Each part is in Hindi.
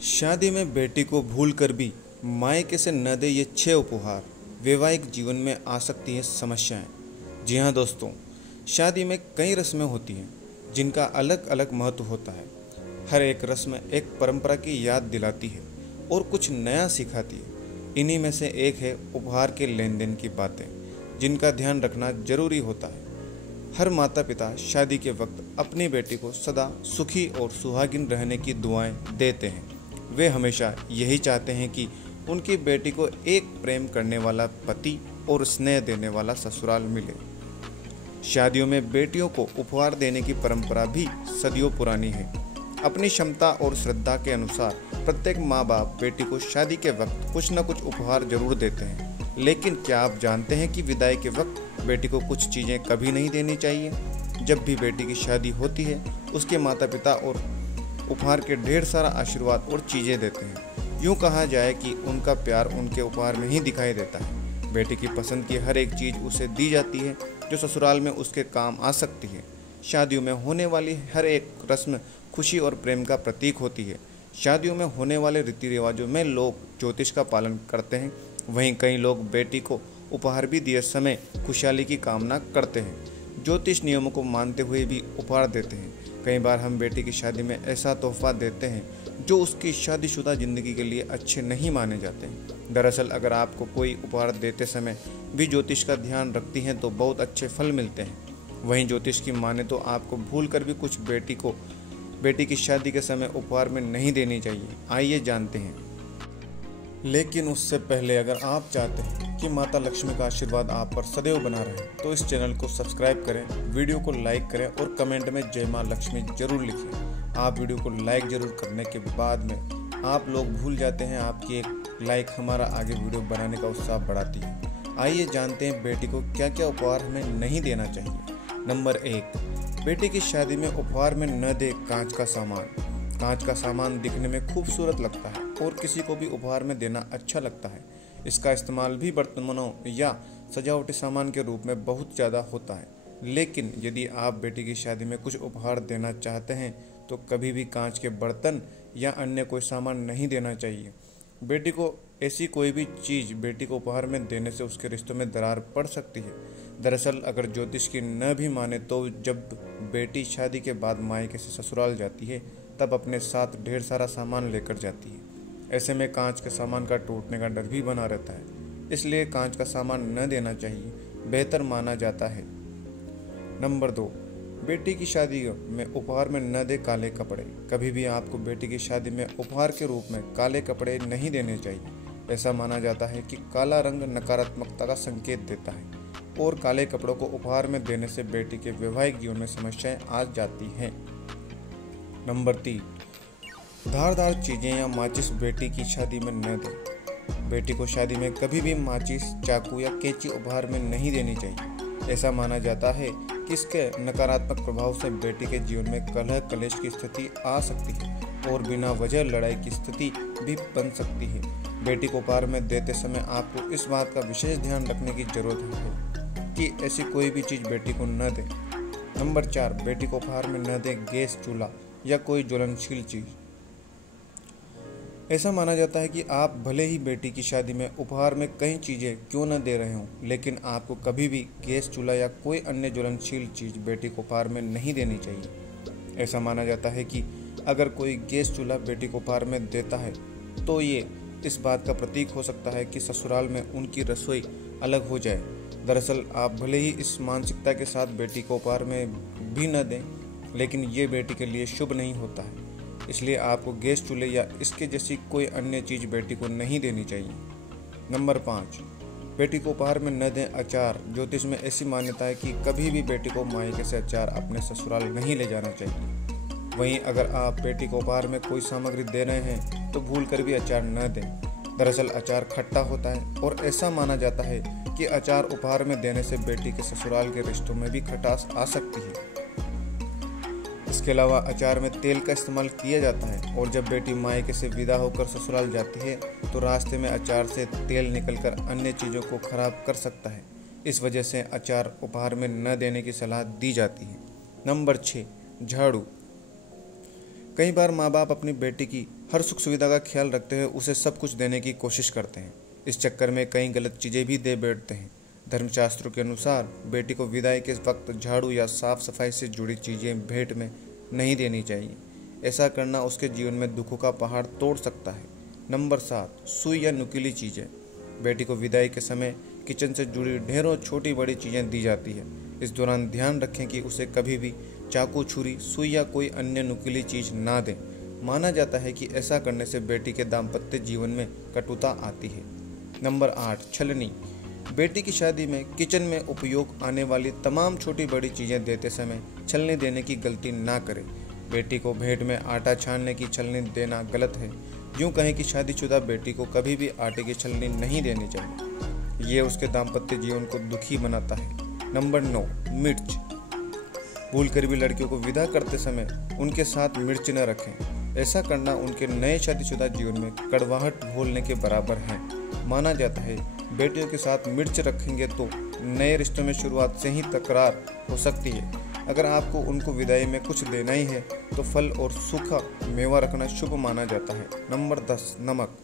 शादी में बेटी को भूलकर भी मायके से न दे ये 6 उपहार, वैवाहिक जीवन में आ सकती हैं समस्याएं। जी हाँ दोस्तों, शादी में कई रस्में होती हैं जिनका अलग अलग महत्व होता है। हर एक रस्म एक परंपरा की याद दिलाती है और कुछ नया सिखाती है। इन्हीं में से एक है उपहार के लेन देन की बातें, जिनका ध्यान रखना जरूरी होता है। हर माता पिता शादी के वक्त अपनी बेटी को सदा सुखी और सुहागिन रहने की दुआएं देते हैं। वे हमेशा यही चाहते हैं कि उनकी बेटी को एक प्रेम करने वाला पति और स्नेह देने वाला ससुराल मिले। शादियों में बेटियों को उपहार देने की परंपरा भी सदियों पुरानी है। अपनी क्षमता और श्रद्धा के अनुसार प्रत्येक माँ बाप बेटी को शादी के वक्त कुछ न कुछ उपहार जरूर देते हैं। लेकिन क्या आप जानते हैं कि विदाई के वक्त बेटी को कुछ चीज़ें कभी नहीं देनी चाहिए? जब भी बेटी की शादी होती है, उसके माता पिता और उपहार के ढेर सारा आशीर्वाद और चीज़ें देते हैं। यूँ कहा जाए कि उनका प्यार उनके उपहार में ही दिखाई देता है। बेटी की पसंद की हर एक चीज़ उसे दी जाती है जो ससुराल में उसके काम आ सकती है। शादियों में होने वाली हर एक रस्म खुशी और प्रेम का प्रतीक होती है। शादियों में होने वाले रीति रिवाजों में लोग ज्योतिष का पालन करते हैं। वहीं कई लोग बेटी को उपहार भी दिए समय खुशहाली की कामना करते हैं। ज्योतिष नियमों को मानते हुए भी उपहार देते हैं। कई बार हम बेटी की शादी में ऐसा तोहफा देते हैं जो उसकी शादीशुदा ज़िंदगी के लिए अच्छे नहीं माने जाते हैं। दरअसल अगर आपको कोई उपहार देते समय भी ज्योतिष का ध्यान रखती हैं तो बहुत अच्छे फल मिलते हैं। वहीं ज्योतिष की माने तो आपको भूल कर भी कुछ बेटी की शादी के समय उपहार में नहीं देनी चाहिए। आइए जानते हैं। लेकिन उससे पहले अगर आप चाहते हैं कि माता लक्ष्मी का आशीर्वाद आप पर सदैव बना रहे तो इस चैनल को सब्सक्राइब करें, वीडियो को लाइक करें और कमेंट में जय माँ लक्ष्मी जरूर लिखें। आप वीडियो को लाइक जरूर करने के बाद में आप लोग भूल जाते हैं। आपकी एक लाइक हमारा आगे वीडियो बनाने का उत्साह बढ़ाती है। आइए जानते हैं बेटी को क्या क्या उपहार हमें नहीं देना चाहिए। नंबर 1, बेटी की शादी में उपहार में न दे कांच का सामान। कांच का सामान दिखने में खूबसूरत लगता है और किसी को भी उपहार में देना अच्छा लगता है। इसका इस्तेमाल भी बर्तनों या सजावटी सामान के रूप में बहुत ज़्यादा होता है। लेकिन यदि आप बेटी की शादी में कुछ उपहार देना चाहते हैं तो कभी भी कांच के बर्तन या अन्य कोई सामान नहीं देना चाहिए। बेटी को ऐसी कोई भी चीज़ बेटी को उपहार में देने से उसके रिश्तों में दरार पड़ सकती है। दरअसल अगर ज्योतिष की न भी माने तो जब बेटी शादी के बाद मायके से ससुराल जाती है तब अपने साथ ढेर सारा सामान लेकर जाती है। ऐसे में कांच के सामान का टूटने का डर भी बना रहता है, इसलिए कांच का सामान न देना चाहिए, बेहतर माना जाता है। नंबर 2, बेटी की शादी में उपहार में न दे काले कपड़े। कभी भी आपको बेटी की शादी में उपहार के रूप में काले कपड़े नहीं देने चाहिए। ऐसा माना जाता है कि काला रंग नकारात्मकता का संकेत देता है और काले कपड़ों को उपहार में देने से बेटी के वैवाहिक जीवन में समस्याएं आ जाती हैं। नंबर 3, धारदार चीज़ें या माचिस बेटी की शादी में न दें। बेटी को शादी में कभी भी माचिस, चाकू या कैंची उपहार में नहीं देनी चाहिए। ऐसा माना जाता है कि इसके नकारात्मक प्रभाव से बेटी के जीवन में कलह कलेश की स्थिति आ सकती है और बिना वजह लड़ाई की स्थिति भी बन सकती है। बेटी को उपहार में देते समय आपको इस बात का विशेष ध्यान रखने की जरूरत है कि ऐसी कोई भी चीज़ बेटी को न दें। नंबर 4, बेटी को उपहार में न दें गैस चूल्हा या कोई ज्वलनशील चीज़। ऐसा माना जाता है कि आप भले ही बेटी की शादी में उपहार में कई चीज़ें क्यों न दे रहे हों, लेकिन आपको कभी भी गैस चूल्हा या कोई अन्य ज्वलनशील चीज़ बेटी को उपहार में नहीं देनी चाहिए। ऐसा माना जाता है कि अगर कोई गैस चूल्हा बेटी को उपहार में देता है तो ये इस बात का प्रतीक हो सकता है कि ससुराल में उनकी रसोई अलग हो जाए। दरअसल आप भले ही इस मानसिकता के साथ बेटी को उपहार में भी न दें, लेकिन ये बेटी के लिए शुभ नहीं होता है। इसलिए आपको गैस चूल्हे या इसके जैसी कोई अन्य चीज़ बेटी को नहीं देनी चाहिए। नंबर 5, बेटी को उपहार में न दें अचार। ज्योतिष में ऐसी मान्यता है कि कभी भी बेटी को मायके से अचार अपने ससुराल नहीं ले जाना चाहिए। वहीं अगर आप बेटी को उपहार में कोई सामग्री दे रहे हैं तो भूल कर भी अचार न दें। दरअसल अचार खट्टा होता है और ऐसा माना जाता है कि अचार उपहार में देने से बेटी के ससुराल के रिश्तों में भी खटास आ सकती है। इसके अलावा अचार में तेल का इस्तेमाल किया जाता है और जब बेटी मायके से विदा होकर ससुराल जाती है तो रास्ते में अचार से तेल निकलकर अन्य चीज़ों को खराब कर सकता है। इस वजह से अचार उपहार में न देने की सलाह दी जाती है। नंबर 6, झाड़ू। कई बार माँ बाप अपनी बेटी की हर सुख सुविधा का ख्याल रखते हैं, उसे सब कुछ देने की कोशिश करते हैं। इस चक्कर में कई गलत चीज़ें भी दे बैठते हैं। धर्मशास्त्रों के अनुसार बेटी को विदाई के वक्त झाड़ू या साफ सफाई से जुड़ी चीज़ें भेंट में नहीं देनी चाहिए। ऐसा करना उसके जीवन में दुखों का पहाड़ तोड़ सकता है। नंबर 7, सुई या नुकीली चीज़ें। बेटी को विदाई के समय किचन से जुड़ी ढेरों छोटी बड़ी चीज़ें दी जाती है। इस दौरान ध्यान रखें कि उसे कभी भी चाकू, छुरी, सुई या कोई अन्य नुकीली चीज़ ना दें। माना जाता है कि ऐसा करने से बेटी के दाम्पत्य जीवन में कटुता आती है। नंबर 8, छलनी। बेटी की शादी में किचन में उपयोग आने वाली तमाम छोटी बड़ी चीज़ें देते समय छलनी देने की गलती ना करें। बेटी को भेंट में आटा छानने की छलनी देना गलत है। यूँ कहें कि शादीशुदा बेटी को कभी भी आटे की छलनी नहीं देनी चाहिए। ये उसके दाम्पत्य जीवन को दुखी बनाता है। नंबर 9, मिर्च। भूल कर भी लड़कियों को विदा करते समय उनके साथ मिर्च न रखें। ऐसा करना उनके नए शादीशुदा जीवन में कड़वाहट घोलने के बराबर है। माना जाता है बेटियों के साथ मिर्च रखेंगे तो नए रिश्तों में शुरुआत से ही तकरार हो सकती है। अगर आपको उनको विदाई में कुछ देना ही है तो फल और सूखा मेवा रखना शुभ माना जाता है। नंबर 10, नमक।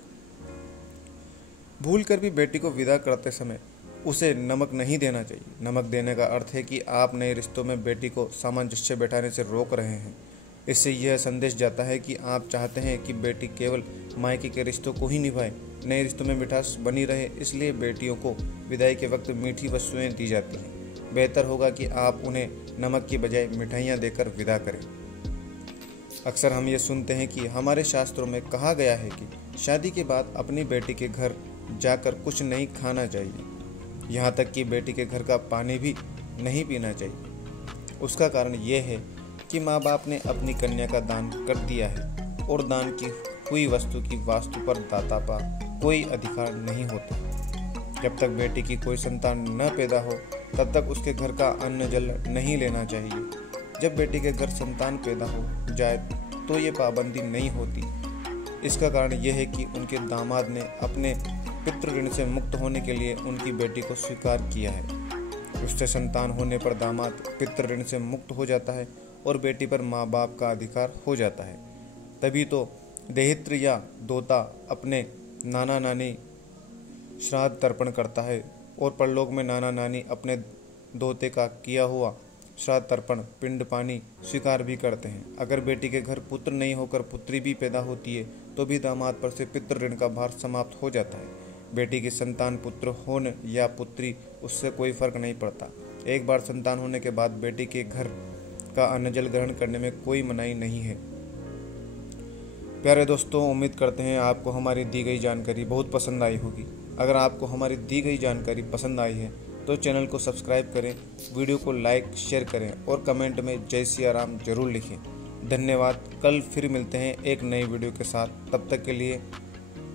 भूल कर भी बेटी को विदा करते समय उसे नमक नहीं देना चाहिए। नमक देने का अर्थ है कि आप नए रिश्तों में बेटी को सामंजस्य बैठाने से रोक रहे हैं। इससे यह संदेश जाता है कि आप चाहते हैं कि बेटी केवल मायके के रिश्तों को ही निभाए, नए रिश्तों में मिठास बनी रहे। इसलिए बेटियों को विदाई के वक्त मीठी वस्तुएं दी जाती हैं। बेहतर होगा कि आप उन्हें नमक की बजाय मिठाइयाँ देकर विदा करें। अक्सर हम ये सुनते हैं कि हमारे शास्त्रों में कहा गया है कि शादी के बाद अपनी बेटी के घर जाकर कुछ नहीं खाना चाहिए, यहाँ तक कि बेटी के घर का पानी भी नहीं पीना चाहिए। उसका कारण यह है कि माँ बाप ने अपनी कन्या का दान कर दिया है और दान की हुई वस्तु की वास्तु पर दाता का कोई अधिकार नहीं होता। जब तक बेटी की कोई संतान न पैदा हो तब तक उसके घर का अन्न जल नहीं लेना चाहिए। जब बेटी के घर संतान पैदा हो जाए तो ये पाबंदी नहीं होती। इसका कारण यह है कि उनके दामाद ने अपने पितृ ऋण से मुक्त होने के लिए उनकी बेटी को स्वीकार किया है। उससे संतान होने पर दामाद पितृ ऋण से मुक्त हो जाता है और बेटी पर माँ बाप का अधिकार हो जाता है। तभी तो देहित्र या दोता अपने नाना नानी श्राद्ध तर्पण करता है और परलोक में नाना नानी अपने दोते का किया हुआ श्राद्ध तर्पण पिंड पानी स्वीकार भी करते हैं। अगर बेटी के घर पुत्र नहीं होकर पुत्री भी पैदा होती है तो भी दामाद पर से पितृ ऋण का भार समाप्त हो जाता है। बेटी की संतान पुत्र होने या पुत्री, उससे कोई फर्क नहीं पड़ता। एक बार संतान होने के बाद बेटी के घर का अन्न जल ग्रहण करने में कोई मनाही नहीं है। प्यारे दोस्तों, उम्मीद करते हैं आपको हमारी दी गई जानकारी बहुत पसंद आई होगी। अगर आपको हमारी दी गई जानकारी पसंद आई है तो चैनल को सब्सक्राइब करें, वीडियो को लाइक शेयर करें और कमेंट में जय सिया राम जरूर लिखें। धन्यवाद। कल फिर मिलते हैं एक नई वीडियो के साथ। तब तक के लिए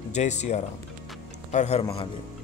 जय सिया राम। हर हर महादेव।